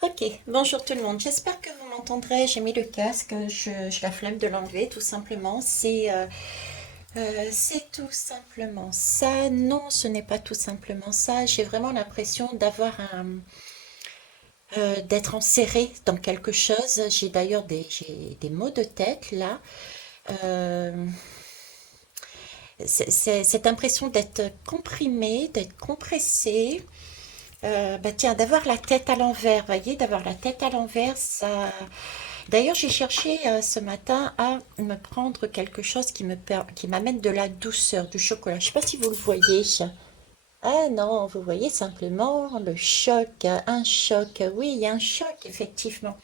Ok, bonjour tout le monde. J'espère que vous m'entendrez. J'ai mis le casque. Je la flemme de l'enlever, tout simplement. C'est tout simplement ça. Non, ce n'est pas tout simplement ça. J'ai vraiment l'impression d'être enserrée dans quelque chose. J'ai des maux de tête là. Euh, cette impression d'être comprimée, d'être compressée. Bah tiens, d'avoir la tête à l'envers, voyez, d'avoir la tête à l'envers, ça. D'ailleurs, j'ai cherché ce matin à me prendre quelque chose qui m'amène de la douceur, du chocolat. Je sais pas si vous le voyez. Ah non, vous voyez simplement le choc, un choc. Oui, il y a un choc, effectivement.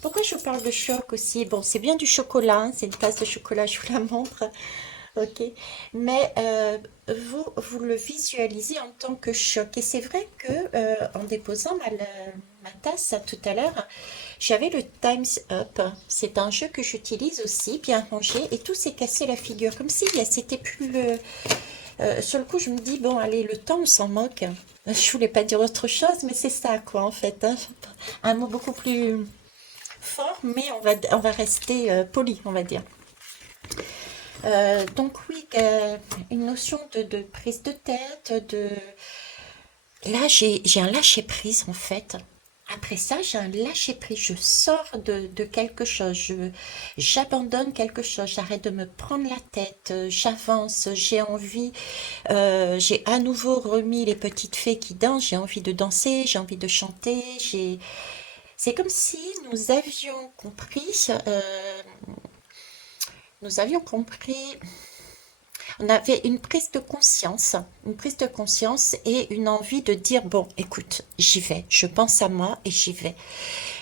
Pourquoi je vous parle de choc aussi? Bon, c'est bien du chocolat, hein, c'est une tasse de chocolat, je vous la montre. Ok, mais vous le visualisez en tant que choc. Et c'est vrai que en déposant ma tasse tout à l'heure, j'avais le Time's Up. C'est un jeu que j'utilise aussi, bien rangé, et tout s'est cassé la figure, comme si c'était plus le. Sur le coup, je me dis, bon, allez, le temps, on s'en moque. Je voulais pas dire autre chose, mais c'est ça, quoi, en fait, hein. Un mot beaucoup plus fort, mais on va rester poli, on va dire. Donc oui, une notion de prise de tête, de... Là, j'ai un lâcher-prise en fait. Après ça, j'ai un lâcher-prise. Je sors de quelque chose. J'abandonne quelque chose. J'arrête de me prendre la tête. J'avance. J'ai envie. J'ai à nouveau remis les petites fées qui dansent. J'ai envie de danser. J'ai envie de chanter. C'est comme si nous avions compris. On avait une prise de conscience et une envie de dire, bon, écoute, j'y vais, je pense à moi et j'y vais.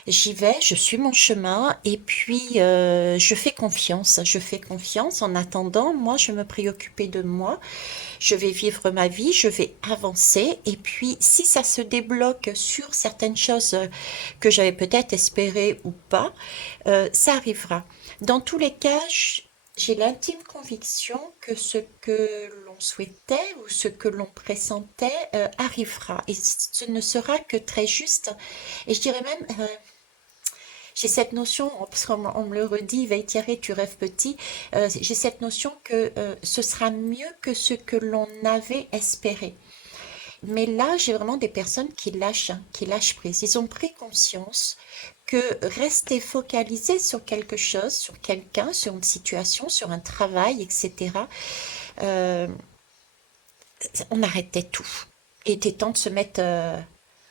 J'y vais, je suis mon chemin et puis je fais confiance. Je fais confiance. En attendant, moi, je me préoccupais de moi. Je vais vivre ma vie, je vais avancer et puis si ça se débloque sur certaines choses que j'avais peut-être espérées ou pas, ça arrivera. Dans tous les cas, j'ai l'intime conviction que ce que l'on souhaitait ou ce que l'on pressentait arrivera. Et ce ne sera que très juste. Et je dirais même, j'ai cette notion, parce qu'on me le redit, veille Thierry, tu rêves petit, j'ai cette notion que ce sera mieux que ce que l'on avait espéré. Mais là, j'ai vraiment des personnes qui lâchent prise. Ils ont pris conscience que rester focalisé sur quelque chose, sur quelqu'un, sur une situation, sur un travail, etc., euh, on arrêtait tout. Il était temps de se mettre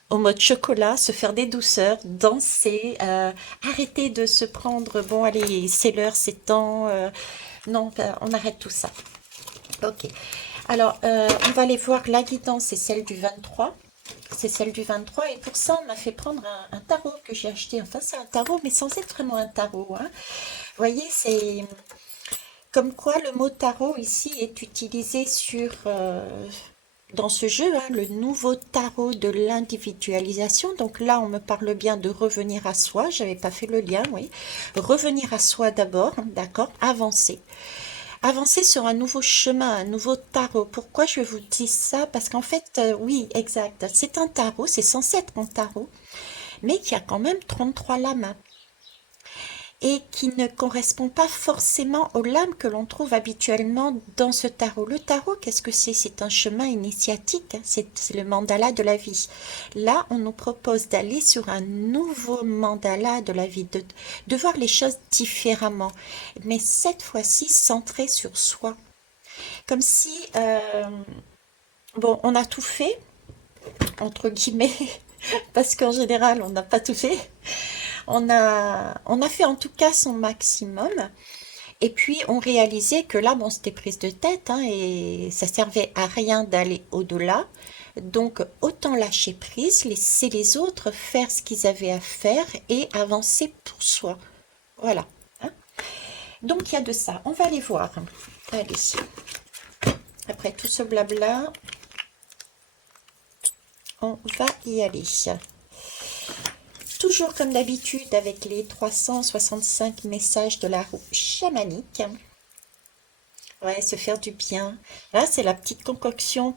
au mode chocolat, se faire des douceurs, danser, arrêter de se prendre, bon allez, c'est l'heure, c'est temps. Non, ben, on arrête tout ça. Ok. Alors, on va aller voir la guidance, c'est celle du 23. C'est celle du 23 et pour ça on m'a fait prendre un tarot que j'ai acheté. Enfin c'est un tarot mais sans être vraiment un tarot, hein. Vous voyez, c'est comme quoi le mot tarot ici est utilisé dans ce jeu, hein, le nouveau tarot de l'individualisation. Donc là on me parle bien de revenir à soi, j'avais pas fait le lien, oui. Revenir à soi d'abord, d'accord, avancer. Avancer sur un nouveau chemin, un nouveau tarot. Pourquoi je vous dis ça? Parce qu'en fait, oui, exact. C'est un tarot, c'est censé être un tarot, mais qui a quand même 33 lames et qui ne correspond pas forcément aux lames que l'on trouve habituellement dans ce tarot. Le tarot, qu'est-ce que c'est? C'est un chemin initiatique, hein, c'est le mandala de la vie. Là, on nous propose d'aller sur un nouveau mandala de la vie, de voir les choses différemment, mais cette fois-ci centré sur soi. Comme si, bon, on a tout fait, entre guillemets, parce qu'en général, on n'a pas tout fait. On a fait en tout cas son maximum. Et puis, on réalisait que là, bon, c'était prise de tête, hein, et ça servait à rien d'aller au-delà. Donc, autant lâcher prise, laisser les autres faire ce qu'ils avaient à faire et avancer pour soi. Voilà, hein. Donc, il y a de ça. On va aller voir. Allez, après tout ce blabla, on va y aller. Toujours comme d'habitude avec les 365 messages de la roue chamanique. Ouais, se faire du bien. Là, c'est la petite concoction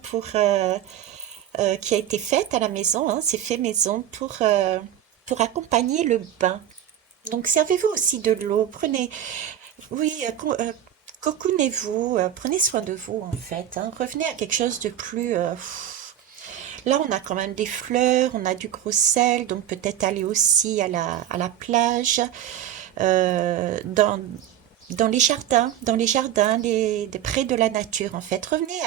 qui a été faite à la maison, hein, c'est fait maison pour accompagner le bain. Donc servez-vous aussi de l'eau, prenez, oui, cocoonez-vous, prenez soin de vous en fait, hein. Revenez à quelque chose de plus... Là, on a quand même des fleurs, on a du gros sel, donc peut-être aller aussi à la plage, euh, dans, dans les jardins, près de la nature en fait. Revenez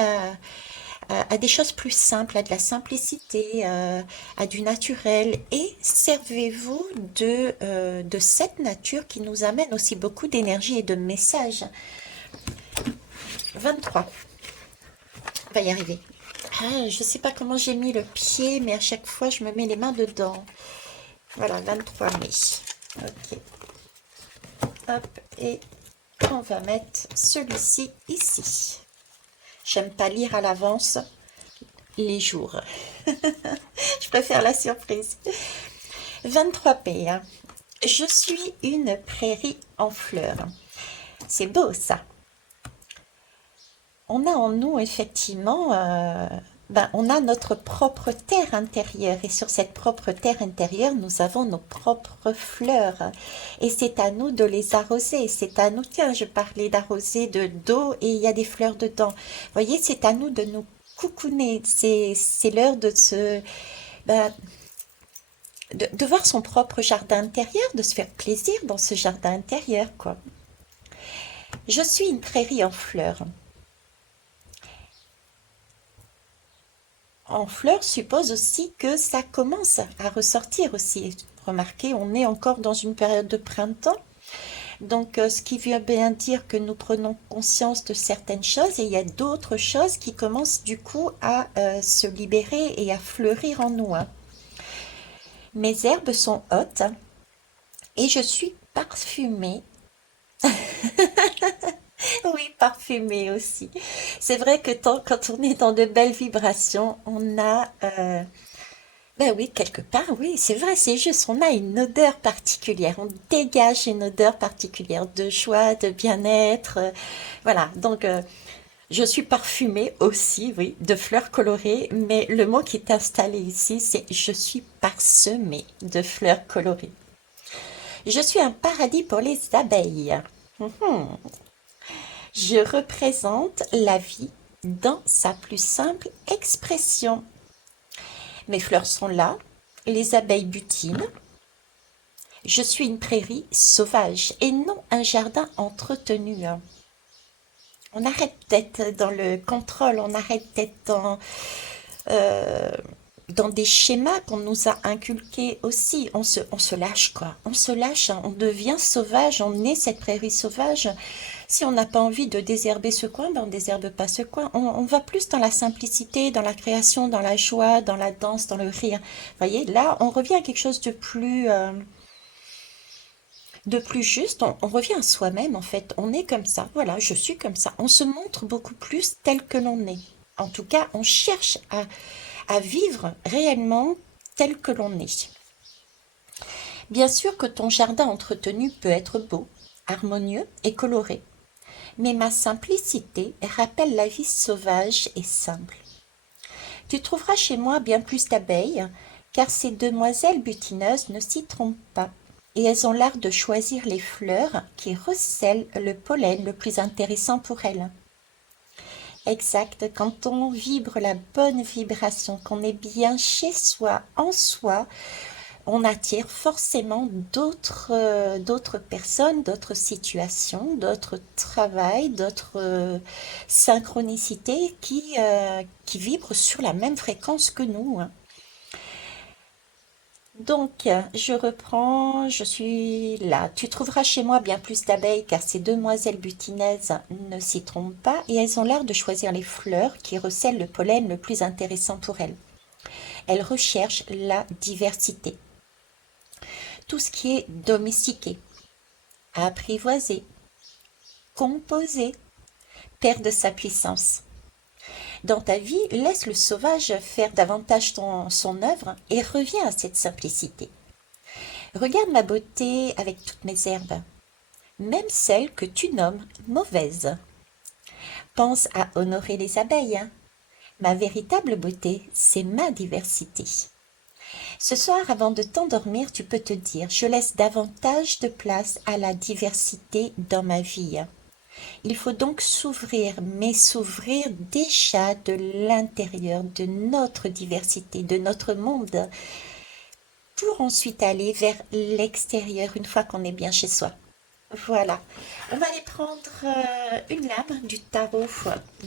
à des choses plus simples, à de la simplicité, à du naturel et servez-vous de cette nature qui nous amène aussi beaucoup d'énergie et de messages. 23. On va y arriver. Ah, je sais pas comment j'ai mis le pied, mais à chaque fois, je me mets les mains dedans. Voilà, 23 mai. Ok. Hop, et on va mettre celui-ci ici. J'aime pas lire à l'avance les jours. Je préfère la surprise. 23 p. Hein. Je suis une prairie en fleurs. C'est beau ça. On a en nous effectivement, on a notre propre terre intérieure et sur cette propre terre intérieure, nous avons nos propres fleurs et c'est à nous de les arroser. C'est à nous, tiens, je parlais d'arroser de d'eau et il y a des fleurs dedans. Vous voyez, c'est à nous de nous coucouner. C'est l'heure de se, ben, de voir son propre jardin intérieur, de se faire plaisir dans ce jardin intérieur, quoi. Je suis une prairie en fleurs. En fleurs suppose aussi que ça commence à ressortir aussi. Remarquez, on est encore dans une période de printemps, donc ce qui veut bien dire que nous prenons conscience de certaines choses et il y a d'autres choses qui commencent du coup à se libérer et à fleurir en nous. Hein. Mes herbes sont hautes et je suis parfumée. Oui, parfumée aussi. C'est vrai que quand on est dans de belles vibrations, on a ben oui, quelque part, oui, c'est vrai, c'est juste, on a une odeur particulière, on dégage une odeur particulière de joie, de bien-être, voilà. Donc, je suis parfumée aussi, oui, de fleurs colorées, mais le mot qui est installé ici, c'est je suis parsemée de fleurs colorées. Je suis un paradis pour les abeilles. Mhm. Je représente la vie dans sa plus simple expression. Mes fleurs sont là, les abeilles butinent. Je suis une prairie sauvage et non un jardin entretenu. On arrête d'être dans le contrôle, on arrête d'être euh, dans des schémas qu'on nous a inculqués aussi. On se lâche quoi, on se lâche, hein. On devient sauvage, on est cette prairie sauvage. Si on n'a pas envie de désherber ce coin, ben on désherbe pas ce coin. On va plus dans la simplicité, dans la création, dans la joie, dans la danse, dans le rire. Vous voyez, là, on revient à quelque chose de plus juste. On revient à soi-même, en fait. On est comme ça. Voilà, je suis comme ça. On se montre beaucoup plus tel que l'on est. En tout cas, on cherche à vivre réellement tel que l'on est. Bien sûr que ton jardin entretenu peut être beau, harmonieux et coloré. Mais ma simplicité rappelle la vie sauvage et simple. Tu trouveras chez moi bien plus d'abeilles, car ces demoiselles butineuses ne s'y trompent pas, et elles ont l'art de choisir les fleurs qui recèlent le pollen le plus intéressant pour elles. Exact, quand on vibre la bonne vibration, qu'on est bien chez soi, en soi, on attire forcément d'autres personnes, d'autres situations, d'autres travails, d'autres synchronicités qui vibrent sur la même fréquence que nous. Hein. Donc, je reprends, je suis là. Tu trouveras chez moi bien plus d'abeilles car ces demoiselles butinaises ne s'y trompent pas et elles ont l'art de choisir les fleurs qui recèlent le pollen le plus intéressant pour elles. Elles recherchent la diversité. Tout ce qui est domestiqué, apprivoisé, composé, perd de sa puissance. Dans ta vie, laisse le sauvage faire davantage son œuvre et reviens à cette simplicité. Regarde ma beauté avec toutes mes herbes, même celles que tu nommes mauvaises. Pense à honorer les abeilles. Hein. Ma véritable beauté, c'est ma diversité. Ce soir, avant de t'endormir, tu peux te dire, je laisse davantage de place à la diversité dans ma vie. Il faut donc s'ouvrir, mais s'ouvrir déjà de l'intérieur, de notre diversité, de notre monde, pour ensuite aller vers l'extérieur une fois qu'on est bien chez soi. Voilà. On va aller prendre une lame du tarot,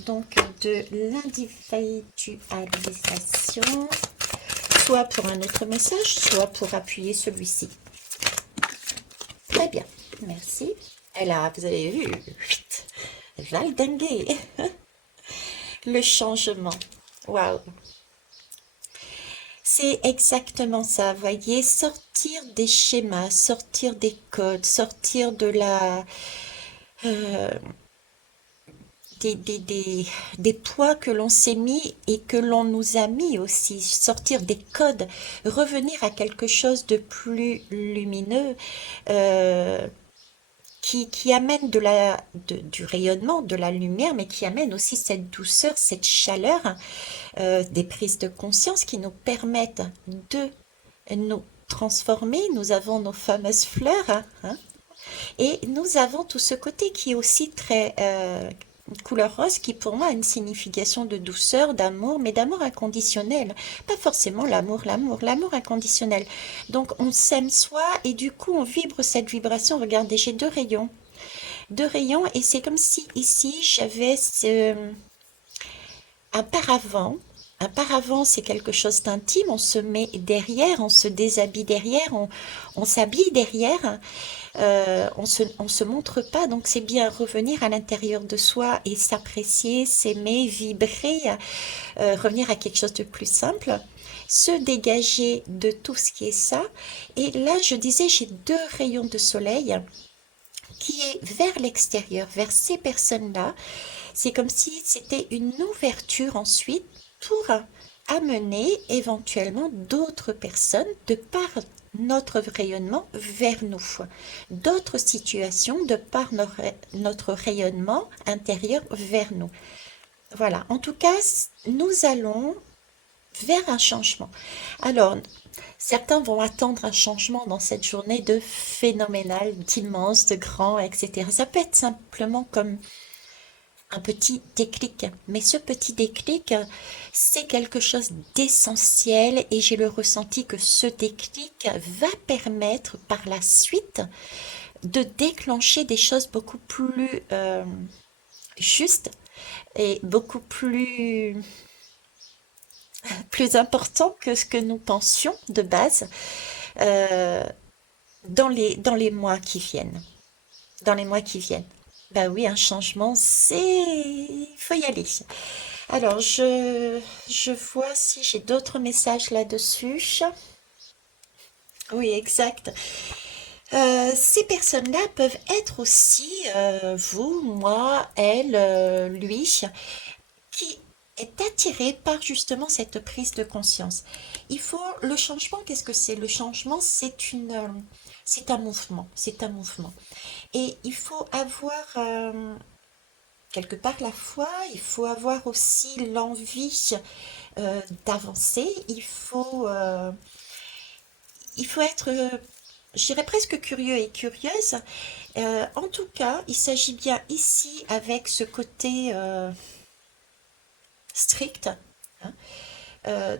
donc de l'individualisation, soit pour un autre message, soit pour appuyer celui-ci. Très bien, merci. Et là, vous avez vu, valdinguer, le changement. Waouh! C'est exactement ça, voyez, sortir des schémas, sortir des codes, sortir de la, euh, des poids que l'on s'est mis et que l'on nous a mis aussi, sortir des codes, revenir à quelque chose de plus lumineux, euh, qui amène du rayonnement, de la lumière, mais qui amène aussi cette douceur, cette chaleur, des prises de conscience qui nous permettent de nous transformer. Nous avons nos fameuses fleurs, hein, et nous avons tout ce côté qui est aussi très couleur rose, qui pour moi a une signification de douceur, d'amour, mais d'amour inconditionnel. Pas forcément l'amour inconditionnel. Donc on s'aime soi et du coup on vibre cette vibration. Regardez, j'ai deux rayons et c'est comme si ici j'avais un paravent. Un paravent, c'est quelque chose d'intime, on se met derrière, on se déshabille derrière, on s'habille derrière, on se montre pas, donc c'est bien revenir à l'intérieur de soi et s'apprécier, s'aimer, vibrer, revenir à quelque chose de plus simple, se dégager de tout ce qui est ça. Et là, je disais, j'ai deux rayons de soleil qui est vers l'extérieur, vers ces personnes-là. C'est comme si c'était une ouverture ensuite pour amener éventuellement d'autres personnes de par notre rayonnement vers nous, d'autres situations de par notre rayonnement intérieur vers nous. Voilà, en tout cas, nous allons vers un changement. Alors, certains vont attendre un changement dans cette journée de phénoménal, d'immense, de grand, etc. Ça peut être simplement comme un petit déclic. Mais ce petit déclic, c'est quelque chose d'essentiel et j'ai le ressenti que ce déclic va permettre par la suite de déclencher des choses beaucoup plus justes et beaucoup plus importantes que ce que nous pensions de base euh, dans les mois qui viennent. Dans les mois qui viennent. Bah oui, un changement, il faut y aller. Alors, je vois si j'ai d'autres messages là-dessus. Oui, exact. Ces personnes-là peuvent être aussi vous, moi, elle, lui, qui est attiré par justement cette prise de conscience. Le changement, qu'est-ce que c'est? Le changement, c'est un mouvement, c'est un mouvement. Et il faut avoir quelque part la foi, il faut avoir aussi l'envie d'avancer, il faut être, je dirais presque curieux et curieuse. En tout cas, il s'agit bien ici avec ce côté strict, hein,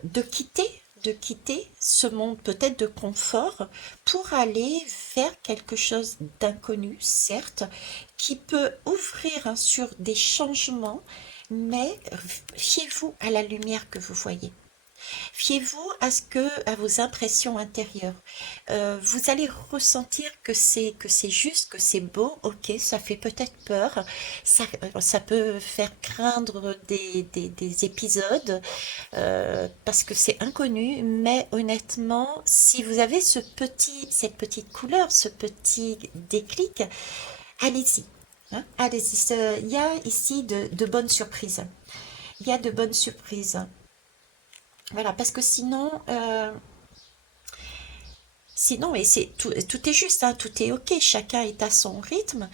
de quitter ce monde peut-être de confort pour aller vers quelque chose d'inconnu, certes, qui peut ouvrir sur des changements, mais fiez-vous à la lumière que vous voyez. Fiez-vous à vos impressions intérieures. Vous allez ressentir que c'est juste, que c'est beau. Ok, ça fait peut-être peur. Ça peut faire craindre des épisodes parce que c'est inconnu. Mais honnêtement, si vous avez cette petite couleur, ce petit déclic, allez-y. Hein, allez-y. Il y a ici de bonnes surprises. Il y a de bonnes surprises. Voilà, parce que sinon, et tout est juste, hein, tout est ok, chacun est à son rythme,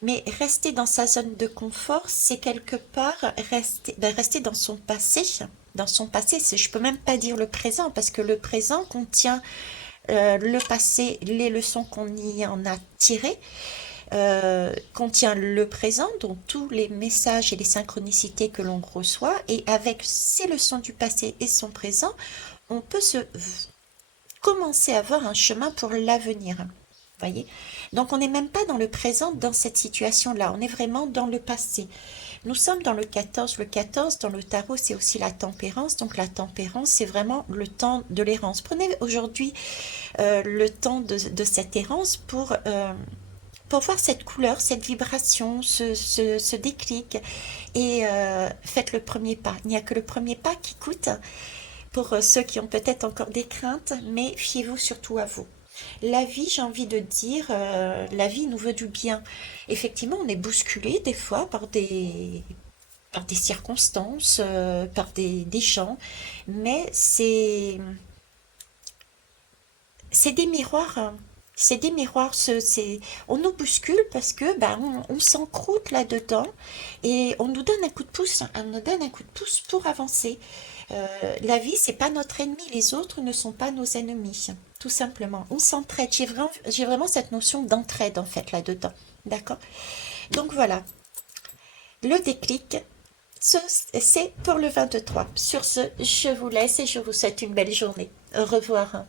mais rester dans sa zone de confort, c'est quelque part rester dans son passé, dans son passé. Je peux même pas dire le présent, parce que le présent contient le passé, les leçons qu'on y en a tirées, contient le présent, donc tous les messages et les synchronicités que l'on reçoit, et avec ces leçons du passé et son présent, on peut commencer à avoir un chemin pour l'avenir. Voyez? Donc on n'est même pas dans le présent dans cette situation-là, on est vraiment dans le passé. Nous sommes dans le 14. Le 14, dans le tarot, c'est aussi la tempérance. Donc la tempérance, c'est vraiment le temps de l'errance. Prenez aujourd'hui le temps de cette errance pour voir cette couleur, cette vibration, ce déclic. Et faites le premier pas. Il n'y a que le premier pas qui coûte pour ceux qui ont peut-être encore des craintes, mais fiez-vous surtout à vous. La vie, j'ai envie de dire, la vie nous veut du bien. Effectivement, on est bousculé des fois par des circonstances, par des gens, mais c'est des miroirs. C'est des miroirs, on nous bouscule parce que on s'encroute là-dedans et on nous donne un coup de pouce, on nous donne un coup de pouce pour avancer. La vie, c'est pas notre ennemi, les autres ne sont pas nos ennemis, tout simplement. On s'entraide. J'ai vraiment cette notion d'entraide en fait là-dedans. D'accord? Donc voilà, le déclic, c'est pour le 23. Sur ce, je vous laisse et je vous souhaite une belle journée. Au revoir.